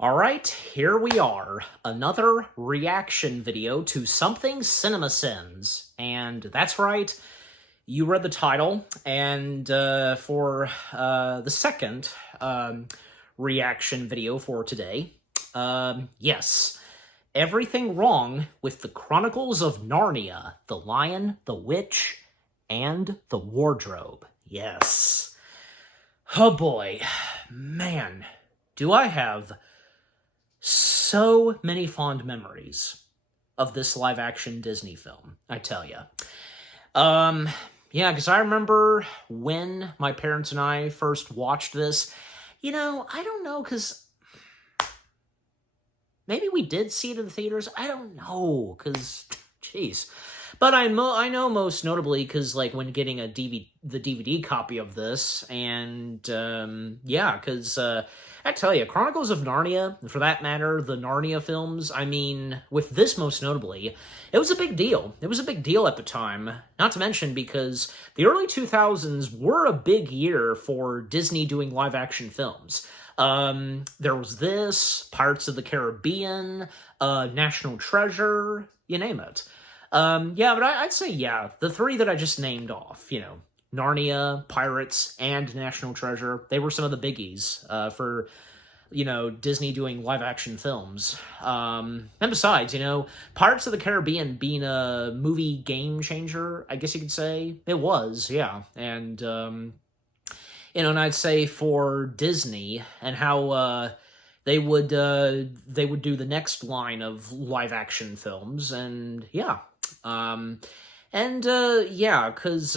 Alright, here we are. Another reaction video to Something CinemaSins. And that's right, you read the title, and for the second reaction video for today, yes, everything wrong with the Chronicles of Narnia, the Lion, the Witch, and the Wardrobe. Yes. Oh boy, man, do I have so many fond memories of this live-action Disney film, I tell ya. Yeah, because I remember when my parents and I first watched this. I don't know, because maybe we did see it in the theaters. I don't know, because, jeez. But I know most notably because, like, when getting the DVD copy of this, and, yeah, because, I tell you, Chronicles of Narnia, for that matter, the Narnia films, I mean, with this most notably, it was a big deal. It was a big deal at the time, not to mention because the early 2000s were a big year for Disney doing live-action films. There was this, Pirates of the Caribbean, National Treasure, you name it. Yeah, but I'd say, yeah, the three that I just named off, Narnia, Pirates, and National Treasure, they were some of the biggies for, Disney doing live-action films. And besides, Pirates of the Caribbean being a movie game changer, I guess you could say, it was, yeah. And, and I'd say for Disney and how they would do the next line of live-action films, and yeah. Yeah, because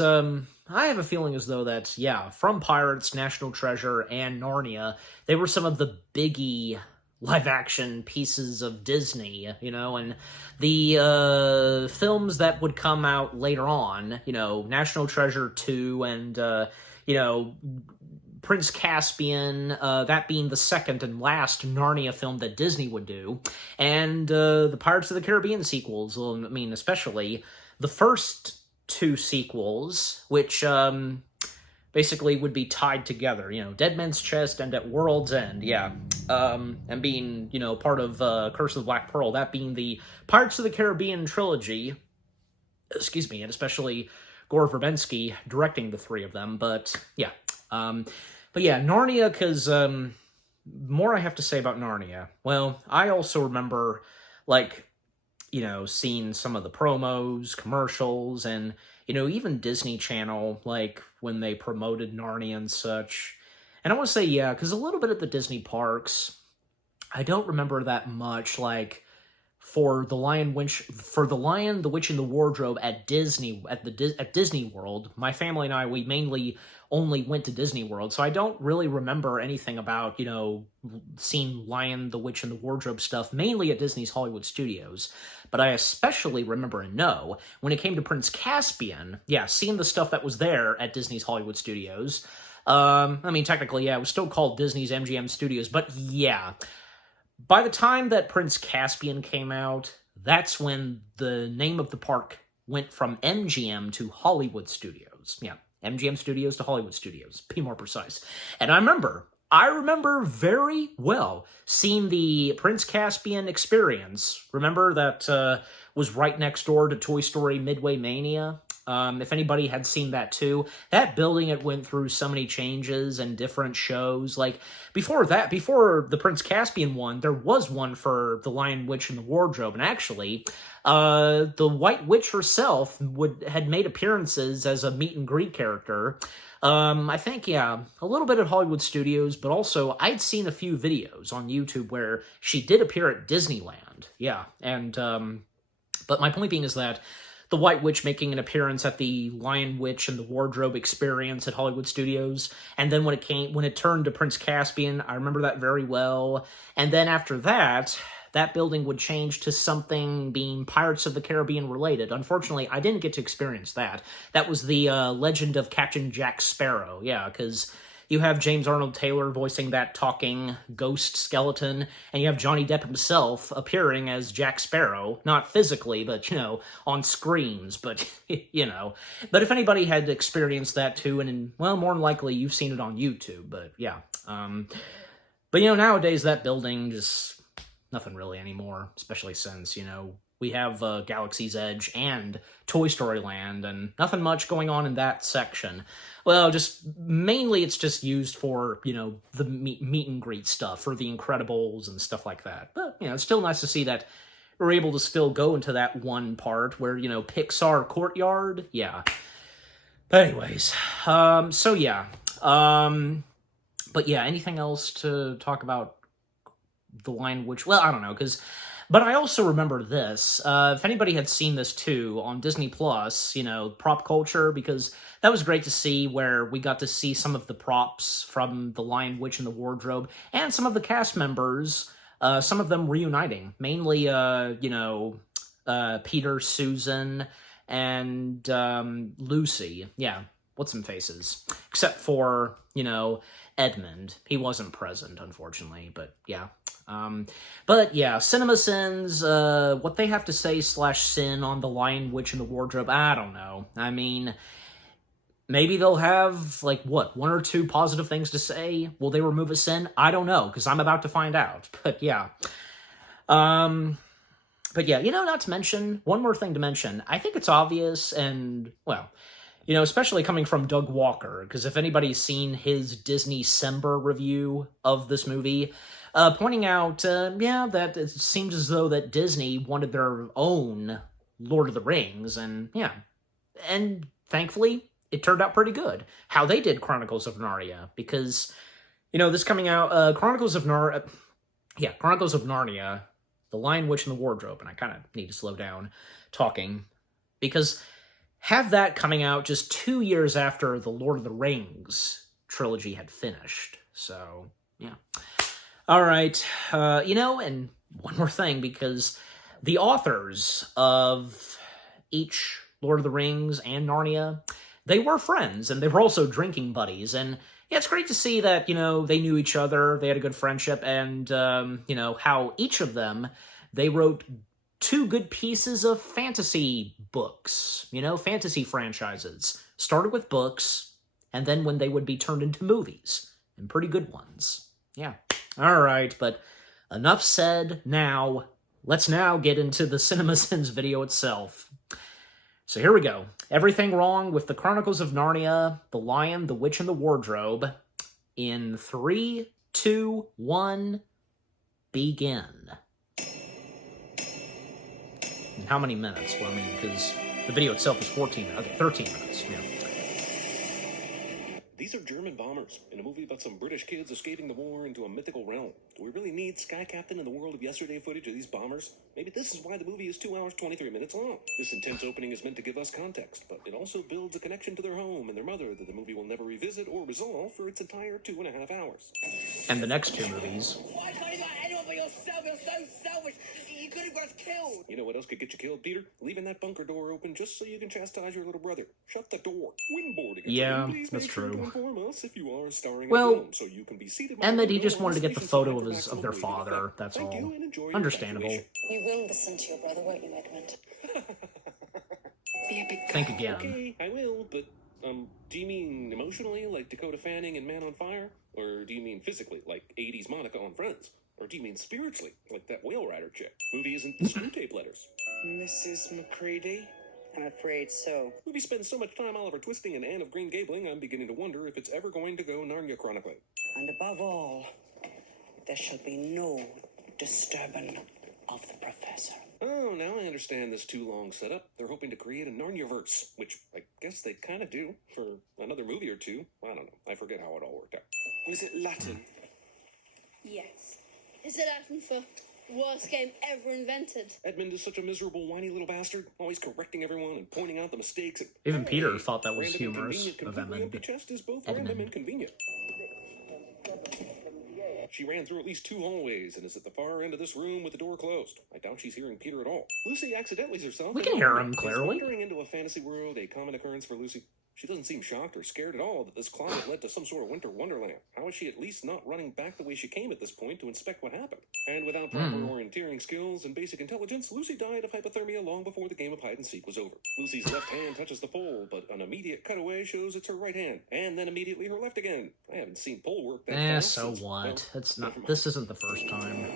I have a feeling as though that, yeah, from Pirates, National Treasure, and Narnia, they were some of the biggie live-action pieces of Disney, and the films that would come out later on, National Treasure 2 and, Prince Caspian, that being the second and last Narnia film that Disney would do, and the Pirates of the Caribbean sequels, I mean, especially the first two sequels, which basically would be tied together, Dead Man's Chest and At World's End, yeah, and being, part of Curse of the Black Pearl, that being the Pirates of the Caribbean trilogy, excuse me, and especially Gore Verbinski directing the three of them, but yeah. But yeah, Narnia, because more I have to say about Narnia. Well, I also remember, like, seeing some of the promos, commercials, and, even Disney Channel, like, when they promoted Narnia and such. And I want to say, yeah, because a little bit at the Disney parks, I don't remember that much, like, for the Lion, the Witch, and the Wardrobe at Disney, at Disney World. My family and I, we mainly only went to Disney World, so I don't really remember anything about, seeing Lion, the Witch, and the Wardrobe stuff, mainly at Disney's Hollywood Studios. But I especially remember and know, when it came to Prince Caspian, yeah, seeing the stuff that was there at Disney's Hollywood Studios. I mean, technically, yeah, it was still called Disney's MGM Studios, but yeah. By the time that Prince Caspian came out, that's when the name of the park went from MGM to Hollywood Studios. Yeah, MGM Studios to Hollywood Studios, be more precise. And I remember very well seeing the Prince Caspian experience. Remember that was right next door to Toy Story Midway Mania? If anybody had seen that too, that building, it went through so many changes and different shows. Like, before the Prince Caspian one, there was one for the Lion, Witch, and the Wardrobe, and actually, the White Witch herself had made appearances as a meet and greet character. I think, yeah, a little bit at Hollywood Studios, but also I'd seen a few videos on YouTube where she did appear at Disneyland. Yeah, and, but my point being is that the White Witch making an appearance at the Lion, Witch, and the Wardrobe experience at Hollywood Studios, and then when it turned to Prince Caspian, I remember that very well, and then after that, that building would change to something being Pirates of the Caribbean related. Unfortunately, I didn't get to experience that. That was the Legend of Captain Jack Sparrow, yeah, because you have James Arnold Taylor voicing that talking ghost skeleton, and you have Johnny Depp himself appearing as Jack Sparrow, not physically, but, on screens, but, But if anybody had experienced that too, and, well, more than likely you've seen it on YouTube, but, yeah. But, nowadays that building just nothing really anymore, especially since, we have Galaxy's Edge and Toy Story Land, and nothing much going on in that section. Well, just mainly it's just used for, the meet and greet stuff, for the Incredibles and stuff like that. But, it's still nice to see that we're able to still go into that one part where, Pixar Courtyard, yeah. But anyways, so yeah. But yeah, anything else to talk about The Lion Witch? Well, I don't know, but I also remember this. If anybody had seen this too on Disney Plus, prop culture, because that was great to see, where we got to see some of the props from The Lion Witch and the Wardrobe, and some of the cast members, some of them reuniting, mainly, Peter, Susan, and Lucy. Yeah, what's some faces? Except for, Edmund. He wasn't present, unfortunately, but yeah. But yeah, CinemaSins, what they have to say /sin on The Lion Witch and the Wardrobe, I don't know. I mean, maybe they'll have, like, what, 1 or 2 positive things to say? Will they remove a sin? I don't know, because I'm about to find out. But yeah. But yeah, not to mention, one more thing to mention, I think it's obvious, and, well, especially coming from Doug Walker, because if anybody's seen his Disney Sember review of this movie, pointing out, that it seems as though that Disney wanted their own Lord of the Rings, and yeah, and thankfully, it turned out pretty good, how they did Chronicles of Narnia, because, this coming out, Chronicles of Narnia, The Lion, Witch, and the Wardrobe, and I kind of need to slow down talking, because have that coming out just 2 years after the Lord of the Rings trilogy had finished. So, yeah. All right. And one more thing, because the authors of each Lord of the Rings and Narnia, they were friends, and they were also drinking buddies. And yeah, it's great to see that, they knew each other, they had a good friendship, and, how each of them, they wrote 2 good pieces of fantasy books, fantasy franchises. Started with books, and then when they would be turned into movies, and pretty good ones. Yeah. All right, but enough said now. Let's now get into the CinemaSins video itself. So here we go. Everything wrong with the Chronicles of Narnia, The Lion, the Witch, and the Wardrobe. In 3, 2, 1, begin. And how many minutes? Well, I mean, because the video itself is 13 minutes. Yeah. These are German bombers in a movie about some British kids escaping the war into a mythical realm. Do we really need Sky Captain in the world of yesterday footage of these bombers? Maybe this is why the movie is 2 hours, 23 minutes long. This intense opening is meant to give us context, but it also builds a connection to their home and their mother that the movie will never revisit or resolve for its entire 2.5 hours. And the next 2 movies. Why can't you got anyone but yourself? You're so selfish. You could have got us killed. You know what else could get you killed, Peter? Leaving that bunker door open just so you can chastise your little brother. Shut the door. When boarding a train, please that's make sure true. to inform us if you are starring Well, a film, so you can be seated. And that he just wanted to get the photo of their father, that's Thank all. you, and enjoy your Understandable. graduation. You will listen to your brother, won't you, Edmund? Be a big Think again. Okay, I will, but, do you mean emotionally, like Dakota Fanning in Man on Fire? Or do you mean physically, like 80s Monica on Friends? Or do you mean spiritually, like that whale rider chick? Movie isn't the screw tape letters. Mrs. McCready? I'm afraid so. Movie spends so much time Oliver twisting and Anne of Green Gabling, I'm beginning to wonder if it's ever going to go Narnia chronicling. And above all, there shall be no disturbing of the professor. Oh, now I understand this too long setup. They're hoping to create a Narniaverse, which I guess they kind of do for another movie or 2. I don't know. I forget how it all worked out. Was it Latin? Yes. Is it Latin for worst game ever invented? Edmund is such a miserable, whiny little bastard, always correcting everyone and pointing out the mistakes. Even Hey, Peter thought that was random humorous inconvenient of completely Edmund. empty chest is both random and convenient. She ran through at least 2 hallways and is at the far end of this room with the door closed. I doubt she's hearing Peter at all. Lucy accidentally herself. We can hear him Is clearly. wandering into a fantasy world a common occurrence for Lucy? She doesn't seem shocked or scared at all that this climate led to some sort of winter wonderland. How is she at least not running back the way she came at this point to inspect what happened? And without proper orienteering skills and basic intelligence, Lucy died of hypothermia long before the game of hide and seek was over. Lucy's left hand touches the pole, but an immediate cutaway shows it's her right hand, and then immediately her left again. I haven't seen pole work that fast So since, what? well, It's never not. mind. This isn't the first time.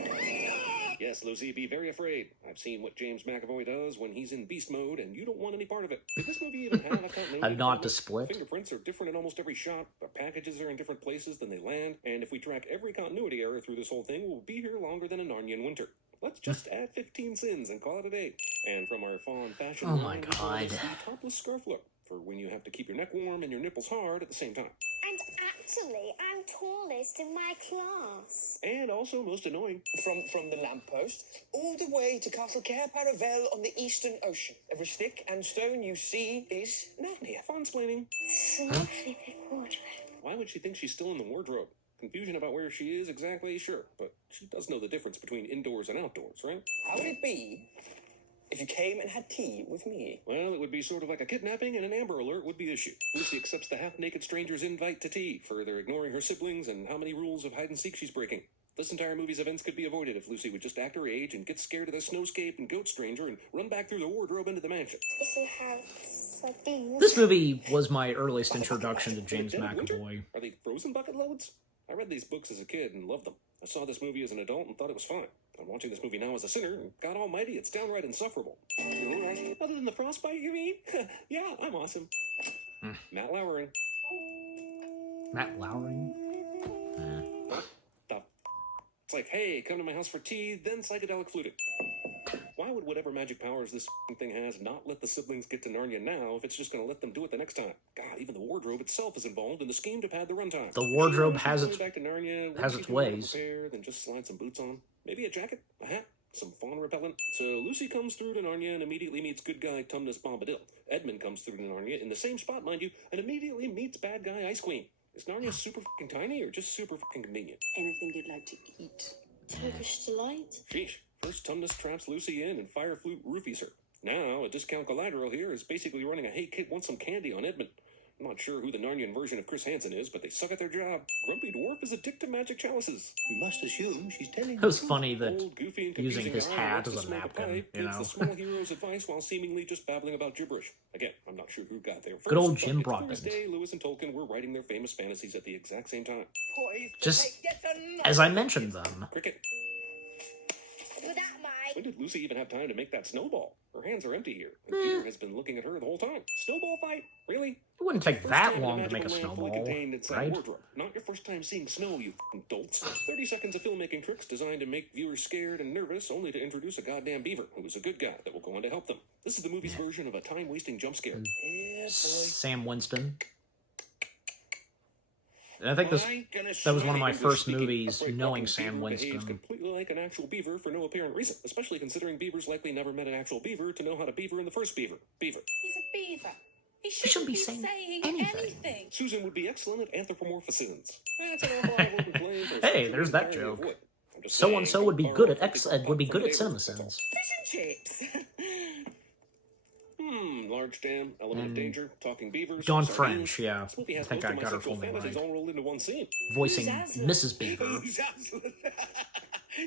Yes, Lucy, be very afraid. I've seen what James McAvoy does when he's in beast mode, and you don't want any part of it. Did this movie even have a continuity? Not to split. Fingerprints are different in almost every shot. The packages are in different places than they land, and if we track every continuity error through this whole thing, we'll be here longer than a Narnian winter. Let's just add 15 sins and call it a day. And from our fawn fashion Oh line, my we call God. this the topless scarf look, for when you have to keep your neck warm and your nipples hard at the same time. And actually, I'm tallest in my class. And also most annoying. From the lamppost all the way to Castle Cair Paravel on the Eastern Ocean. Every stick and stone you see is Narnia. Fansplaining. Lovely big wardrobe. Why would she think she's still in the wardrobe? Confusion about where she is exactly, sure, but she does know the difference between indoors and outdoors, right? How would it be if you came and had tea with me? Well, it would be sort of like a kidnapping, and an Amber Alert would be issued. Lucy accepts the half-naked stranger's invite to tea, further ignoring her siblings and how many rules of hide-and-seek she's breaking. This entire movie's events could be avoided if Lucy would just act her age and get scared of the snowscape and goat stranger and run back through the wardrobe into the mansion. This will have sardines. This movie was my earliest introduction to James Dead of winter? McAvoy. Are they frozen bucket loads? I read these books as a kid and loved them. I saw this movie as an adult and thought it was fine. I'm watching this movie now as a sinner, and God almighty, it's downright insufferable. Other than the frostbite, you mean? Yeah, I'm awesome. Matt Lowering. Matt Lowry? It's like, hey, come to my house for tea, then psychedelic fluted. Why would whatever magic powers this thing has not let the siblings get to Narnia now if it's just going to let them do it the next time? God, even the wardrobe itself is involved in the scheme to pad the runtime. The wardrobe If she has went its back to Narnia, has wouldn't its she do more ways. prepared than just slide some boots on? Maybe a jacket, a hat, some fawn repellent. So Lucy comes through to Narnia and immediately meets good guy Tumnus Bombadil. Edmund comes through to Narnia in the same spot, mind you, and immediately meets bad guy Ice Queen. Is Narnia super fucking tiny or just super fucking convenient? Anything you'd like to eat? Turkish delight. Sheesh. First, Tumnus traps Lucy in and Fire Flute roofies her. Now, a discount Galadriel here is basically running a hey kid want some candy on Edmund. I'm not sure who the Narnian version of Chris Hansen is, but they suck at their job. Grumpy Dwarf is addicted to magic chalices. We must assume she's telling It was funny that Old, goofy, and using confusing his guy hat wants as to a smoke napkin, pipe, you gives know. the small hero's advice while seemingly just babbling about gibberish. Again, I'm not sure who got there first. Good old but Jim it's clear Broadbent. as day Lewis and Tolkien were writing their famous fantasies at the exact same time. Just as I mentioned them. Cricket. With that, Mike. When did Lucy even have time to make that snowball? Her hands are empty here, and Peter has been looking at her the whole time. Snowball fight? Really? It wouldn't take First that time in long to make a magical land fully snowball, contained inside right? wardrobe. Not your first time seeing snow, you f***ing dolts. 30 seconds of filmmaking tricks designed to make viewers scared and nervous, only to introduce a goddamn beaver who is a good guy that will go on to help them. This is the movie's version of a time-wasting jump scare. Yeah, boy. Sam Winston. And I think that was one of my first movies knowing Sam Behaves Winston. completely like an actual beaver for no apparent reason, especially considering beavers likely never met an actual beaver to know how to beaver in the first beaver. Beaver. He's a beaver. He shouldn't shouldn't be be saying saying anything. anything. Susan would be excellent at anthropomorphisms. That's an awful lot of open blame for Hey, something there's that entirely joke. avoid. I'm just So saying, and so would be don't good at borrow would be from good at neighbors, cinema that's all. sins. Fish and chips. Large dam, element of danger, talking beavers. Dawn sardines. French, yeah. This movie I has think most I of my got her sexual fully fantasies right. all rolled into one scene. Voicing Who's Aslan? Mrs. Beaver.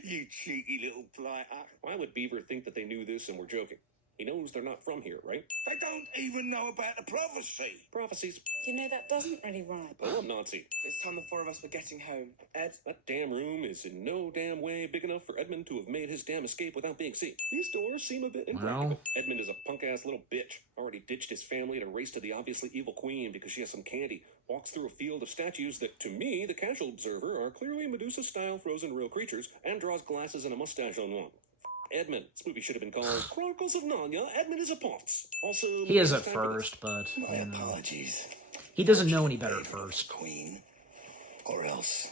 You cheeky little blighter. Why would Beaver think that they knew this and were joking? He knows they're not from here, right? They don't even know about the prophecy. Prophecies. You know, that doesn't really rhyme. Poem Nazi. It's time the four of us were getting home. Ed? That damn room is in no damn way big enough for Edmund to have made his damn escape without being seen. These doors seem a bit impractical. Well. Edmund is a punk-ass little bitch. Already ditched his family to race to the obviously evil queen because she has some candy. Walks through a field of statues that, to me, the casual observer, are clearly Medusa-style frozen real creatures, and draws glasses and a mustache on one. Edmund. This movie should have been called Chronicles of Narnia. Edmund is a ponce. Also, He is at fabulous. first, but My you know, apologies. he doesn't know any better at first. Queen. Or else,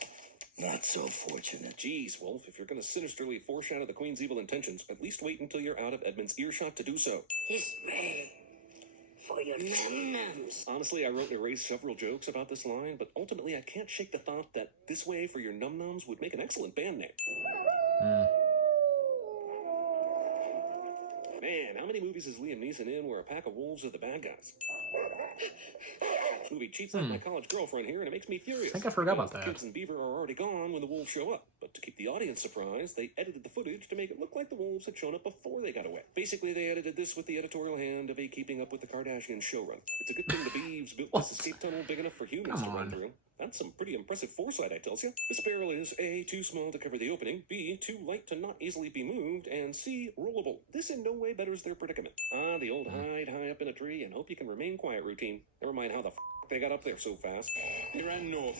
not so fortunate. Jeez, Wolf, if you're going to sinisterly foreshadow the Queen's evil intentions, at least wait until you're out of Edmund's earshot to do so. This way. For your num-nums. Honestly, I wrote and erased several jokes about this line, but ultimately I can't shake the thought that This Way for Your Num-Nums would make an excellent band name. Man, how many movies is Liam Neeson in where a pack of wolves are the bad guys? Movie cheats like my college girlfriend here, and it makes me furious. I think I forgot about Because that. Kids and Beaver are already gone when the wolves show up. But to keep the audience surprised, they edited the footage to make it look like the wolves had shown up before they got away. Basically, they edited this with the editorial hand of a Keeping Up with the Kardashians showrun. It's a good thing the Beavs built this escape tunnel big enough for humans to run through. That's some pretty impressive foresight, I tells you. This barrel is A, too small to cover the opening, B, too light to not easily be moved, and C, rollable. This in no way betters their predicament. Ah, the old hide high up in a tree and hope you can remain quiet routine. Never mind how the they got up there so fast. They ran north.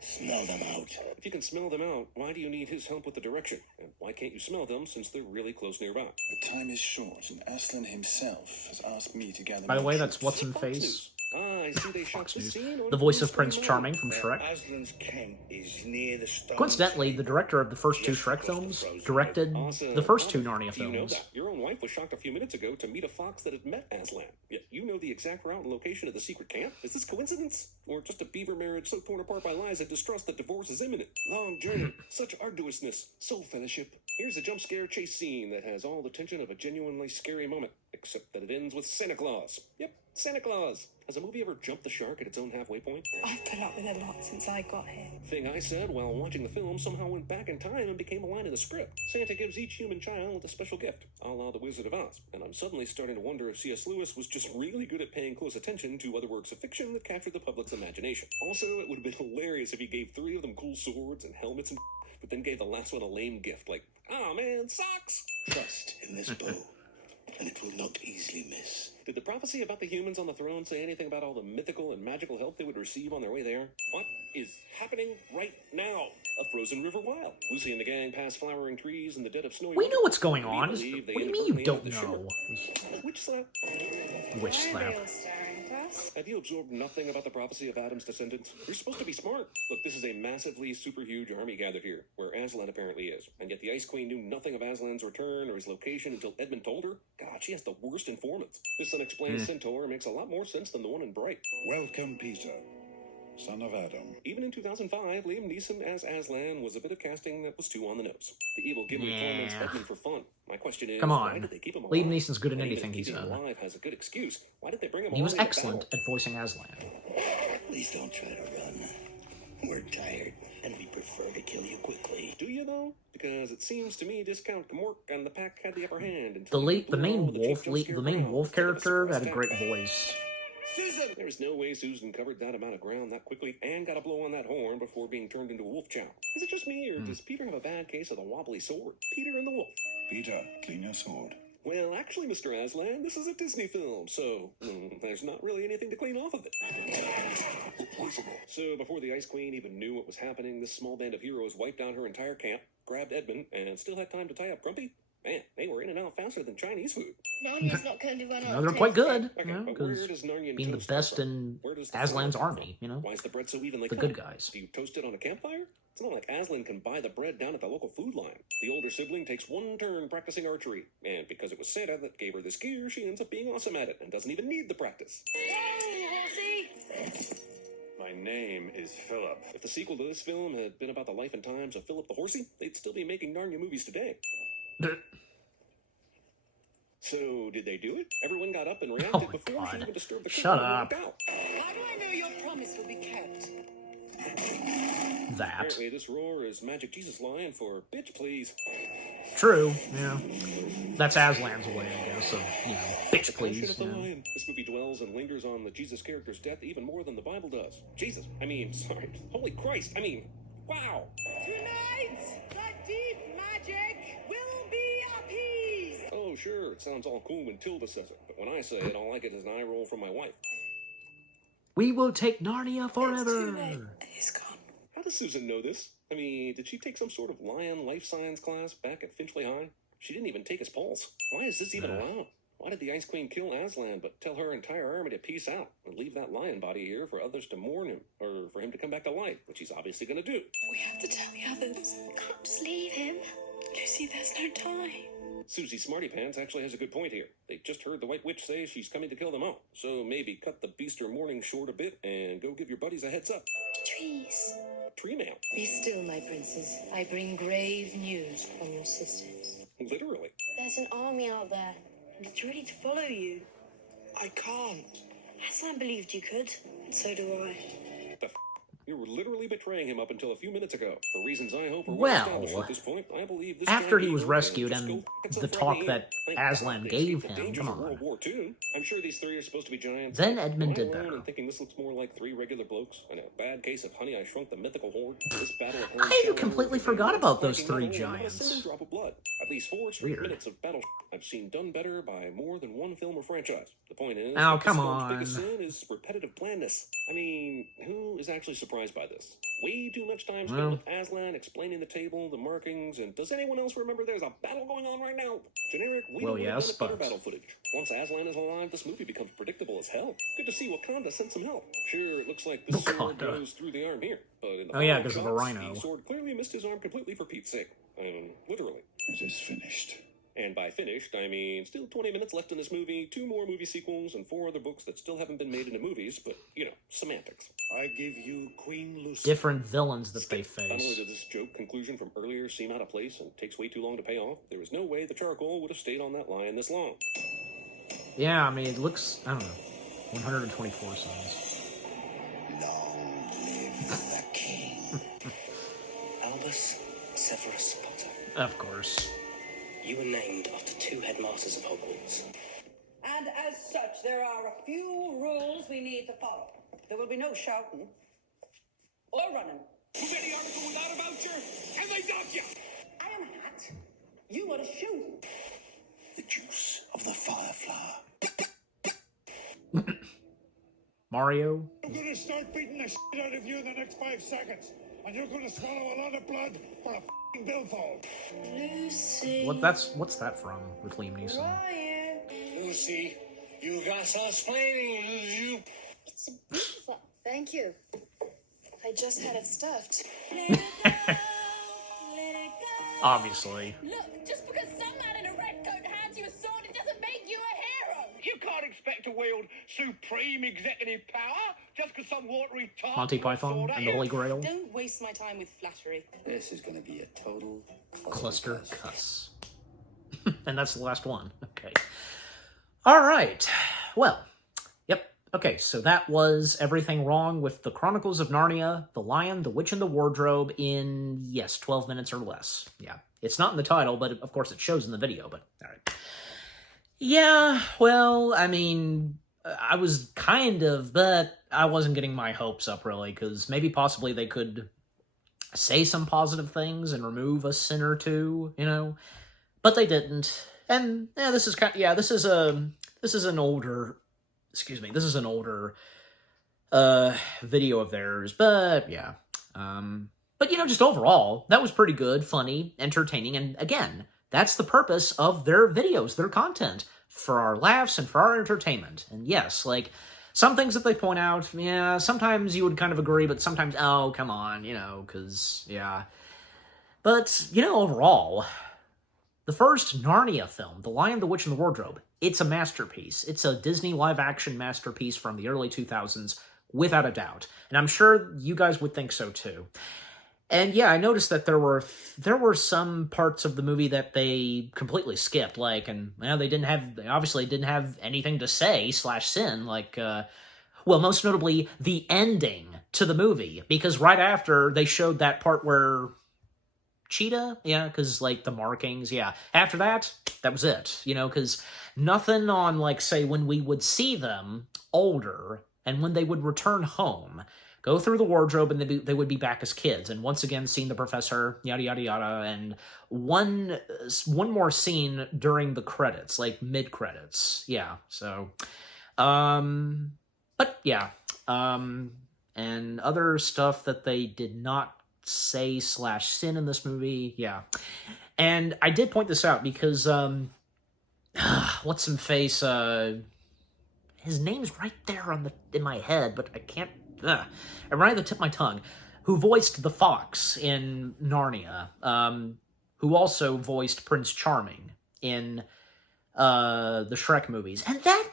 Smell them out. If you can smell them out, why do you need his help with the direction? And why can't you smell them since they're really close nearby? The time is short, and Aslan himself has asked me to gather. By the more way, that's troops. what's in face. Ah, I see they shot this scene on The voice of full Prince screen Charming mode. from Shrek. Aslan's camp is near the stone. Coincidentally, the director of the first two Shrek films directed Awesome. the first two How Narnia do you know films. that? Your own wife was shocked a few minutes ago to meet a fox that had met Aslan. Yet you know the exact route and location of the secret camp? Is this coincidence? Or just a beaver marriage so torn apart by lies and distrust that divorce is imminent? Long journey, such arduousness, soul fellowship. Here's a jump scare chase scene that has all the tension of a genuinely scary moment, except that it ends with Santa Claus. Yep, Santa Claus. Has a movie ever jumped the shark at its own halfway point? I've put up with a lot since I got here. Thing I said while watching the film somehow went back in time and became a line in the script. Santa gives each human child a special gift, a la The Wizard of Oz. And I'm suddenly starting to wonder if C.S. Lewis was just really good at paying close attention to other works of fiction that captured the public's imagination. Also, it would have been hilarious if he gave 3 of them cool swords and helmets and but then gave the last one a lame gift like, oh man, socks! Trust in this bow, and it will not easily miss. Did the prophecy about the humans on the throne say anything about all the mythical and magical help they would receive on their way there? What is happening right now? A frozen river wild. Lucy and the gang pass flowering trees in the dead of snowy We winter. know what's going We on. believe they What do you mean you inadvertently don't entered the know? shimmer. Witch slap. Witch Why are slap. they all staring at us? Have you absorbed nothing about the prophecy of Adam's descendants? You're supposed to be smart. Look, this is a massively super huge army gathered here, where Aslan apparently is. And yet the Ice Queen knew nothing of Aslan's return or his location until Edmund told her? God, she has the worst informants. This unexplained centaur makes a lot more sense than the one in Bright. Welcome, Peter, son of Adam. Even in 2005, Liam Neeson as Aslan was a bit of casting that was too on the nose. The evil Gimli torments Edmund for fun. My question is, Come why on. did they keep him alive? Liam Neeson's good in And even anything if he's keeping him in. alive has a good excuse. Why did they bring him He was along in excellent battle? at voicing Aslan. Please don't try to run. We're tired, and we prefer to kill you quickly. Do you though? Because it seems to me Discount Gamork and the pack had the upper hand. The Until the main wolf the main wolf character had a great voice. Susan! There's no way Susan covered that amount of ground that quickly and got a blow on that horn before being turned into a wolf chow. Is it just me, or does Peter have a bad case of the wobbly sword? Peter and the Wolf. Peter, clean your sword. Well, actually, Mr. Aslan, this is a Disney film, so there's not really anything to clean off of it. So before the Ice Queen even knew what was happening, this small band of heroes wiped out her entire camp, grabbed Edmund, and still had time to tie up Grumpy. Man, they were in and out faster than Chinese food. Narnia's not going to run out. No, they're quite good, Okay, you know, but where because does Narnian being the toast come best from? in Where does the Aslan's flour come army, from? you know, Why is the bread so evenly the cut? good guys. Do you toast it on a campfire? It's not like Aslan can buy the bread down at the local food line. The older sibling takes one turn practicing archery, and because it was Santa that gave her this gear, she ends up being awesome at it and doesn't even need the practice. My name is Philip. If the sequel to this film had been about the life and times of Philip the Horsey, they'd still be making Narnia movies today. So, did they do it? Everyone got up and reacted Oh my before she God. even disturbed the Shut curtain and up. walked out. How do I know your promise will be kept? That. Apparently, this roar is Magic Jesus line for bitch, please. True, yeah. That's Aslan's way, I guess, of, bitch The passion please. of the You know. lion. This movie dwells and lingers on the Jesus character's death even more than the Bible does. Holy Christ, wow. Tonight, the deep magic will be appeased. Oh, sure, it sounds all cool when Tilda says it, but when I say it, all I get is an eye roll from my wife. We will take Narnia forever. He's gone. How does Susan know this? Did she take some sort of lion life science class back at Finchley High? She didn't even take his pulse. Why is this even allowed? Why did the Ice Queen kill Aslan but tell her entire army to peace out and leave that lion body here for others to mourn him, or for him to come back to life, which he's obviously going to do? We have to tell the others. Can't just leave him. Lucy, there's no time. Susie Smarty Pants actually has a good point here. They just heard the White Witch say she's coming to kill them all. So maybe cut the Beaster mourning short a bit and go give your buddies a heads up. Trees. Tree mail. Be still, my princess. I bring grave news from your sisters. Literally. There's an army out there, and it's ready to follow you. I can't. Aslan believed you could, and so do I. The You were literally betraying him up until a few minutes ago. For reasons I hope are Well, established at this point, I believe this after he giant was eagle rescued can just and go f- the itself talk right in. that Thank Aslan God they gave escaped the him, dangers come of on. World War II. I'm sure these three are supposed to be giants. Then but Edmund am I did alone better. in thinking this looks more like three regular blokes and a bad case of Honey, I Shrunk the Mythical Horde. This battle of Helm's I Shallow completely is a forgot game about those striking three not only not a giants. single drop of blood. At least 4 straight Weird. minutes of battle I've seen done better by more than one film or franchise. The point is, Oh, that come this film's on. biggest sin is repetitive blandness. I mean, who is actually surprised by this? Way too much time spent Well. with Aslan explaining the table, the markings, and does anyone else remember there's a battle going on right now? Generic, we Well, would have yes, done better but- battle footage. Once Aslan is alive, this movie becomes predictable as hell. Good to see Wakanda sent some help. Sure, it looks like this sword Wakanda. goes through the arm here, but in the Oh, yeah, follow-up 'cause of a shots, rhino. the sword clearly missed his arm completely for Pete's sake. I mean, literally. It is finished. And by finished, I mean still 20 minutes left in this movie, 2 more movie sequels, and 4 other books that still haven't been made into movies, but, you know, semantics. I give you Queen Lucy. Different villains that they Not only face. did this joke conclusion from earlier seem out of place and takes way too long to pay off, there is no way the charcoal would have stayed on that lion this long. Yeah, I mean, it looks, I don't know, 124 suns. Long live the king. Albus Severus Potter. Of course. You were named after 2 headmasters of Hogwarts. And as such, there are a few rules we need to follow. There will be no shouting or running. Who got the article without a voucher? And they dog you! I am a hat. You are a shoe. The juice of the fireflower. Mario? I'm gonna start beating the shit out of you in the next 5 seconds. And you're gonna swallow a lot of blood for a f***ing billfold. Lucy. What's that from with Liam Neeson? Ryan. Lucy, you got some explaining to do. It's a beaver. Thank you. I just had it stuffed. Obviously. Look, just because some man in a red coat hands you a sword, it doesn't make you a hero. You can't expect to wield supreme executive power just because some watery tart Monty Python and the Holy Grail? Don't waste my time with flattery. This is gonna be a total Cluster cuss. And that's the last one. Okay. Alright. Well, yep. Okay, so that was everything wrong with the Chronicles of Narnia, The Lion, the Witch, and the Wardrobe in, yes, 12 minutes or less. Yeah. It's not in the title, but of course it shows in the video, but alright. Yeah, well, I mean, I was kind of, but I wasn't getting my hopes up, really, because maybe possibly they could say some positive things and remove a sin or two, you know? But they didn't. And, yeah, this is kind of, yeah, this is an older, excuse me, this is an older, video of theirs, but, yeah. But, you know, just overall, that was pretty good, funny, entertaining, and again, that's the purpose of their videos, their content, for our laughs and for our entertainment. And yes, like, some things that they point out, yeah, sometimes you would kind of agree, but sometimes, oh, come on, you know, because, yeah. But, you know, overall, the first Narnia film, The Lion, the Witch, and the Wardrobe, it's a masterpiece. It's a Disney live-action masterpiece from the early 2000s, without a doubt. And I'm sure you guys would think so, too. And yeah, I noticed that there were some parts of the movie that they completely skipped, like, and well, they obviously didn't have anything to say / sin, like, well, most notably, the ending to the movie, because right after they showed that part where Cheetah, yeah, because, like, the markings, yeah, after that was it, you know, because nothing on, like, say, when we would see them older, and when they would return home, go through the wardrobe, and they would be back as kids, and once again seeing the professor, yada yada yada, and one more scene during the credits, like mid-credits, yeah, so, but yeah, and other stuff that they did not say / sin in this movie, yeah, and I did point this out because, what's-some-face, his name's right there in my head, but I can't, I'm right at the tip of my tongue, who voiced the fox in Narnia, who also voiced Prince Charming in the Shrek movies. And that,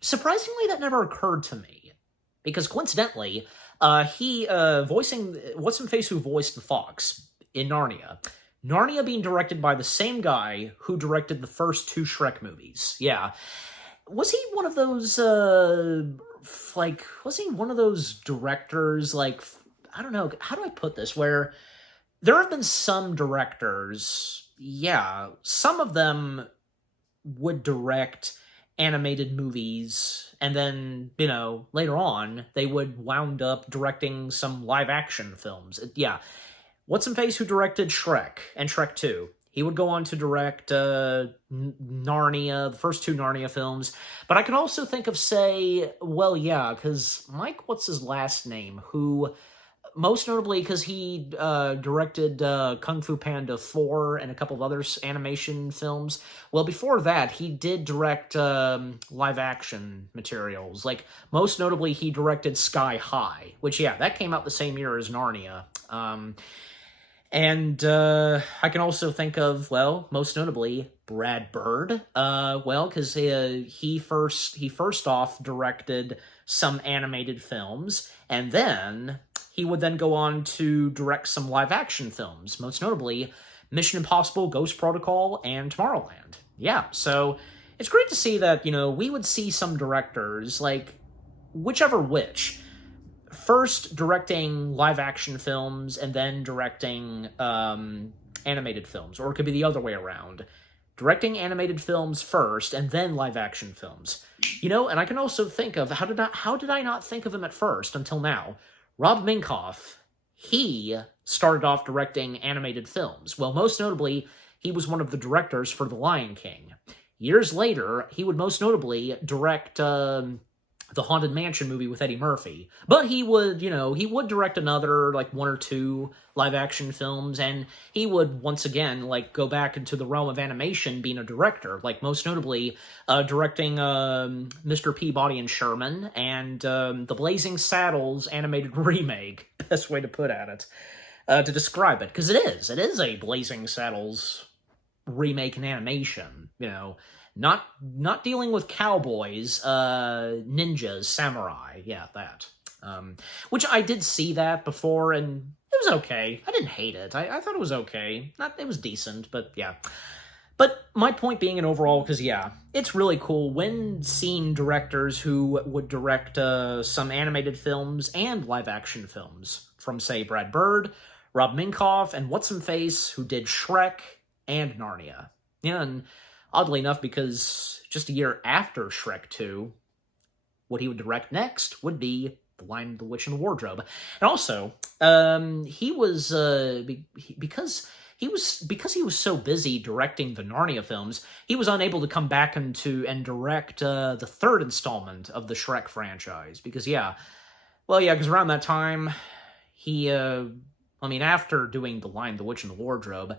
surprisingly, that never occurred to me. Because coincidentally, he voicing, what's-some-face who voiced the fox in Narnia. Narnia being directed by the same guy who directed the first 2 Shrek movies. Yeah. Was he one of those like, wasn't he one of those directors, like, I don't know, how do I put this, where there have been some directors, yeah, some of them would direct animated movies, and then, later on, they would wound up directing some live-action films. Yeah. What's-in-face who directed Shrek and Shrek 2? He would go on to direct Narnia, the first two Narnia films. But I can also think of, say, well, yeah, because Mike, what's his last name, who... most notably because he directed Kung Fu Panda 4 and a couple of other animation films. Well, before that, he did direct live-action materials. Like, most notably, he directed Sky High, which, yeah, that came out the same year as Narnia. And I can also think of, well, most notably, Brad Bird. Because he first off directed some animated films, and then he would then go on to direct some live-action films, most notably Mission Impossible, Ghost Protocol, and Tomorrowland. Yeah, so it's great to see that, we would see some directors, like, whichever which, first directing live-action films and then directing animated films, or it could be the other way around. Directing animated films first, and then live-action films. And I can also think of, how did I not think of him at first until now? Rob Minkoff, he started off directing animated films. Well, most notably, he was one of the directors for The Lion King. Years later, he would most notably direct the Haunted Mansion movie with Eddie Murphy. But he would direct another, like, one or two live-action films, and he would, once again, like, go back into the realm of animation being a director, like, most notably, directing Mr. Peabody and Sherman, and the Blazing Saddles animated remake, best way to put it, to describe it, because it is a Blazing Saddles remake in animation, not dealing with cowboys, ninjas, samurai, yeah, that. Which I did see that before, and it was okay. I didn't hate it. I thought it was okay. It was decent, but yeah. But my point being, and overall, because yeah, it's really cool when seeing directors who would direct some animated films and live-action films, from, say, Brad Bird, Rob Minkoff, and What's-in-Face, who did Shrek and Narnia. Yeah, and oddly enough, because just a year after Shrek 2, what he would direct next would be The Lion, the Witch, and the Wardrobe. And also, he was, because he was so busy directing the Narnia films, he was unable to come back and direct the third installment of the Shrek franchise. Because, because around that time, he, after doing The Lion, the Witch, and the Wardrobe,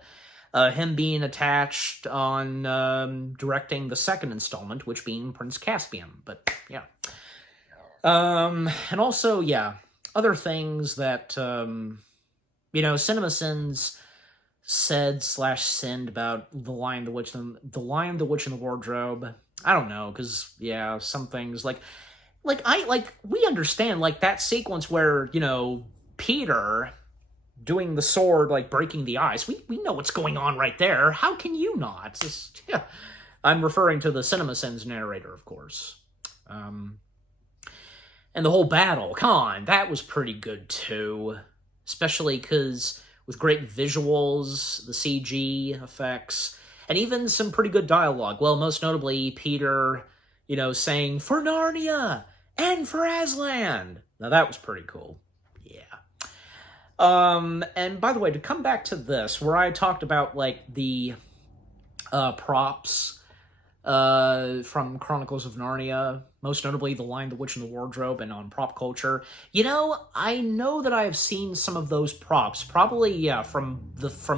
him being attached on directing the second installment, which being Prince Caspian. But, yeah. And also, yeah, other things that, CinemaSins said/sinned about The Lion, the Witch, and the Wardrobe. I don't know, because, yeah, some things, we understand, like, that sequence where, Peter doing the sword, like, breaking the ice. We know what's going on right there. How can you not? I'm referring to the CinemaSins narrator, of course. And the whole battle, come on, that was pretty good, too. Especially because with great visuals, the CG effects, and even some pretty good dialogue. Well, most notably, Peter, saying, "For Narnia! And for Aslan!" Now, that was pretty cool. And by the way, to come back to this, where I talked about, like, the props from Chronicles of Narnia, most notably The Lion, the Witch, and the Wardrobe, and on prop culture, I know that I have seen some of those props, probably, from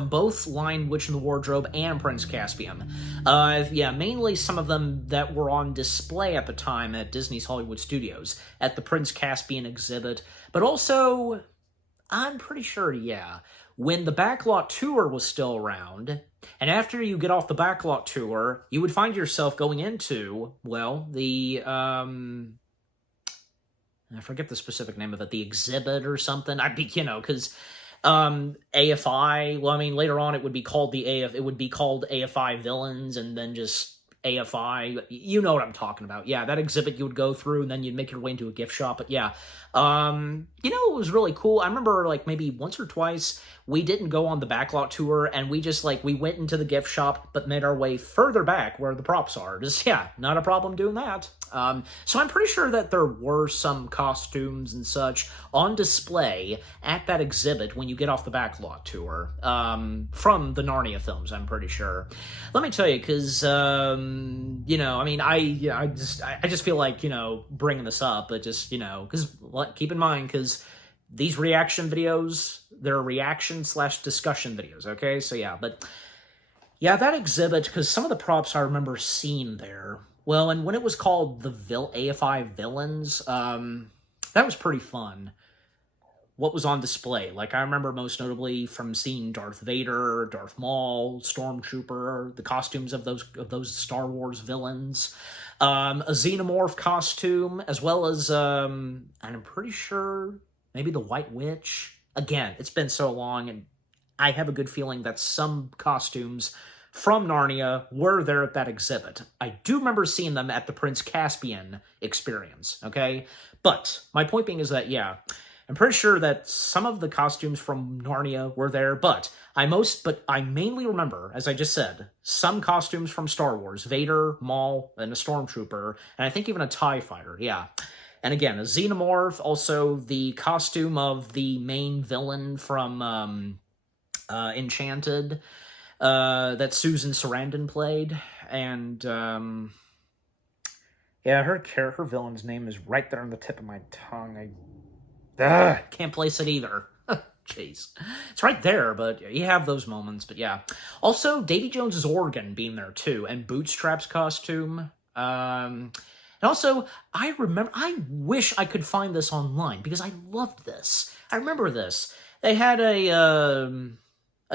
both Lion, Witch, and the Wardrobe and Prince Caspian. Mainly some of them that were on display at the time at Disney's Hollywood Studios, at the Prince Caspian exhibit, but also, I'm pretty sure, when the Backlot Tour was still around, and after you get off the Backlot Tour, you would find yourself going into, well, the, I forget the specific name of it, the exhibit or something, because, AFI, later on it would be called AFI Villains, and then just AFI. You know what I'm talking about. Yeah, that exhibit you would go through, and then you'd make your way into a gift shop. But yeah, you know, it was really cool. I remember, like, maybe once or twice, we didn't go on the backlot tour, and we just, like, we went into the gift shop, but made our way further back where the props are. Just, yeah, not a problem doing that. So I'm pretty sure that there were some costumes and such on display at that exhibit when you get off the backlot tour, from the Narnia films, I'm pretty sure. Let me tell you, because, you know, I mean, I just feel like, you know, bringing this up, but just, you know, because, keep in mind, because these reaction videos, they're reaction/discussion videos, okay? So yeah, but yeah, that exhibit, because some of the props I remember seeing there, well, and when it was called the AFI Villains, that was pretty fun. What was on display? Like, I remember most notably from seeing Darth Vader, Darth Maul, Stormtrooper, the costumes of those Star Wars villains, a Xenomorph costume, as well as, and I'm pretty sure maybe the White Witch. Again, it's been so long, and I have a good feeling that some costumes from Narnia were there at that exhibit. I do remember seeing them at the Prince Caspian experience, okay? But my point being is that, yeah, I'm pretty sure that some of the costumes from Narnia were there, but I mainly remember, as I just said, some costumes from Star Wars, Vader, Maul, and a Stormtrooper, and I think even a TIE Fighter, yeah. And again, a Xenomorph, also the costume of the main villain from Enchanted, that Susan Sarandon played, and yeah, her villain's name is right there on the tip of my tongue. I can't place it either. Jeez, it's right there, but you have those moments. But yeah, also Davy Jones's organ being there too, and Bootstrap's costume. And also, I wish I could find this online because I loved this. I remember this. They had a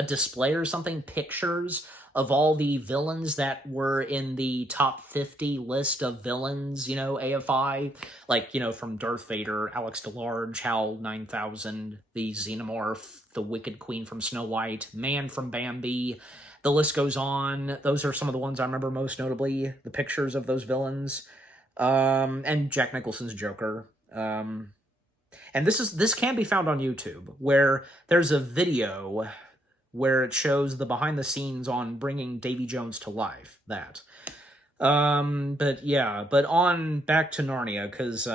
display or something, pictures of all the villains that were in the top 50 list of villains, you know, AFI, like, you know, from Darth Vader, Alex DeLarge, Hal 9000, the Xenomorph, the Wicked Queen from Snow White, Man from Bambi, the list goes on. Those are some of the ones I remember most notably, the pictures of those villains, and Jack Nicholson's Joker. And this can be found on YouTube, where there's a video where it shows the behind-the-scenes on bringing Davy Jones to life, that. But yeah, but on back to Narnia, because,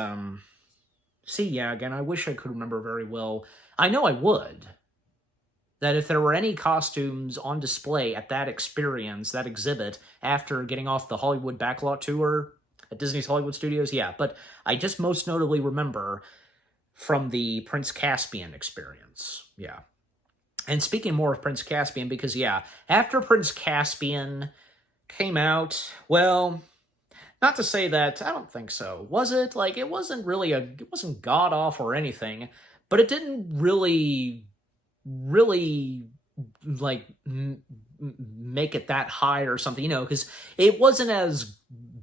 see, yeah, again, I wish I could remember very well. I know I would. That if there were any costumes on display at that experience, that exhibit, after getting off the Hollywood backlot tour at Disney's Hollywood Studios, yeah, but I just most notably remember from the Prince Caspian experience, yeah. And speaking more of Prince Caspian, because, yeah, after Prince Caspian came out, well, not to say that, I don't think so. Was it? Like, it wasn't god-awful or anything, but it didn't really, like, make it that high or something, you know, because it wasn't as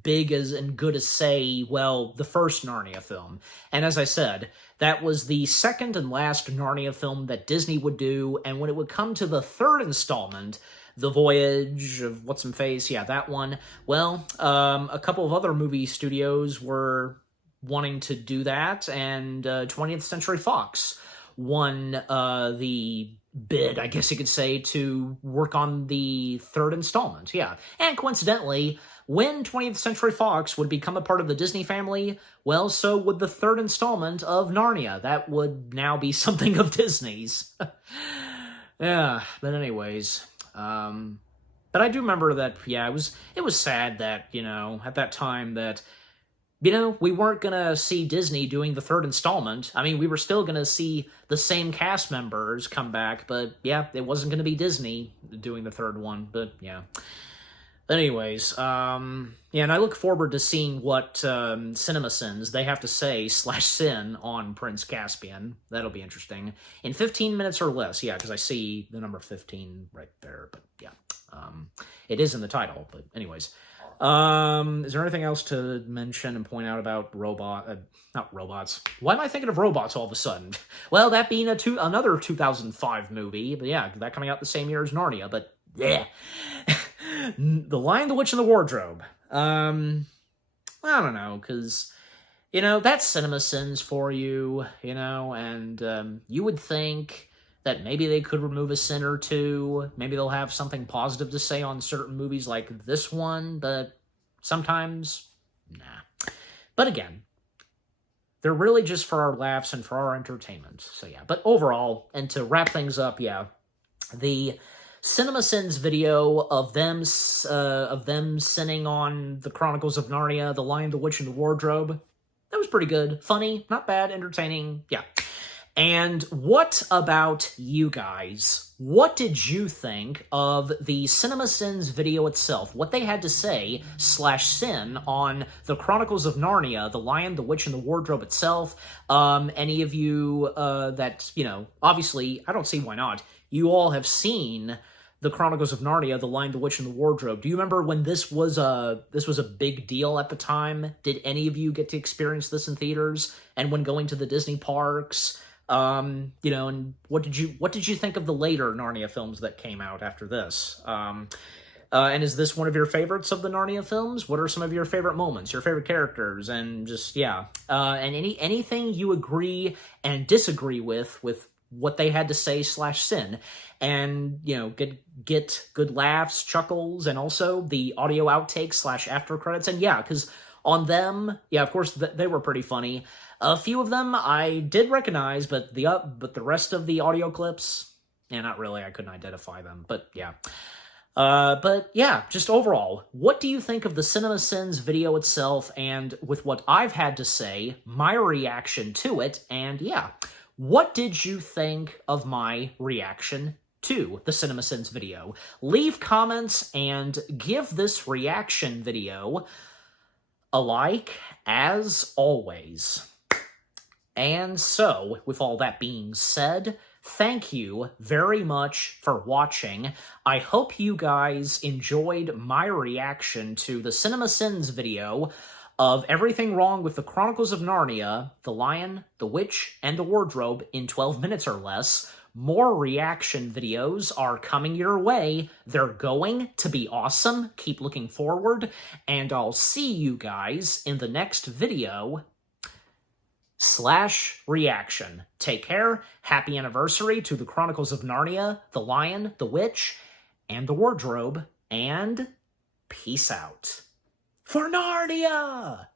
big as and good as, say, well, the first Narnia film. And as I said, that was the second and last Narnia film that Disney would do, and when it would come to the third installment, The Voyage of What's-in-Face, yeah, that one, well, a couple of other movie studios were wanting to do that, and 20th Century Fox won the bid, I guess you could say, to work on the third installment, yeah. And coincidentally, when 20th Century Fox would become a part of the Disney family, well, so would the third installment of Narnia. That would now be something of Disney's. Yeah, but anyways, but I do remember that, yeah, it was sad that, you know, at that time that, you know, we weren't gonna see Disney doing the third installment. I mean, we were still gonna see the same cast members come back, but yeah, it wasn't gonna be Disney doing the third one, but yeah. Anyways, yeah, and I look forward to seeing what CinemaSins they have to say /sin on Prince Caspian. That'll be interesting. In 15 minutes or less, yeah, because I see the number 15 right there, but yeah. It is in the title, but anyways. Is there anything else to mention and point out about not robots? Why am I thinking of robots all of a sudden? Well, that being another 2005 movie, but yeah, that coming out the same year as Narnia, but yeah. The Lion, the Witch, and the Wardrobe. I don't know, because, that's Cinema Sins for you, and you would think that maybe they could remove a sin or two. Maybe they'll have something positive to say on certain movies like this one, but sometimes, nah. But again, they're really just for our laughs and for our entertainment. So yeah, but overall, and to wrap things up, yeah, the Cinema Sins video of them sinning on the Chronicles of Narnia, The Lion, the Witch, and the Wardrobe, that was pretty good. Funny, not bad, entertaining, yeah. And what about you guys? What did you think of the Cinema Sins video itself? What they had to say /sin on the Chronicles of Narnia, The Lion, the Witch, and the Wardrobe itself? Any of you that, obviously, I don't see why not. You all have seen the Chronicles of Narnia, The Lion, the Witch, and the Wardrobe. Do you remember when this was a big deal at the time? Did any of you get to experience this in theaters? And when going to the Disney parks? And what did you think of the later Narnia films that came out after this? And is this one of your favorites of the Narnia films? What are some of your favorite moments, your favorite characters, and just, yeah. And anything you agree and disagree with what they had to say /sin, and, get good laughs, chuckles, and also the audio outtakes /after credits. And yeah, because on them, yeah, of course, they were pretty funny. A few of them I did recognize, but the rest of the audio clips, yeah, not really. I couldn't identify them, but yeah. But yeah, just overall, what do you think of the Cinema Sins video itself, and with what I've had to say, my reaction to it, and yeah, what did you think of my reaction to the Cinema Sins video? Leave comments and give this reaction video a like, as always. And so, with all that being said, thank you very much for watching. I hope you guys enjoyed my reaction to the Cinema Sins video of everything wrong with the Chronicles of Narnia, The Lion, the Witch, and the Wardrobe in 12 minutes or less. More reaction videos are coming your way. They're going to be awesome. Keep looking forward, and I'll see you guys in the next video /reaction. Take care. Happy anniversary to the Chronicles of Narnia, The Lion, the Witch, and the Wardrobe, and peace out. For Narnia!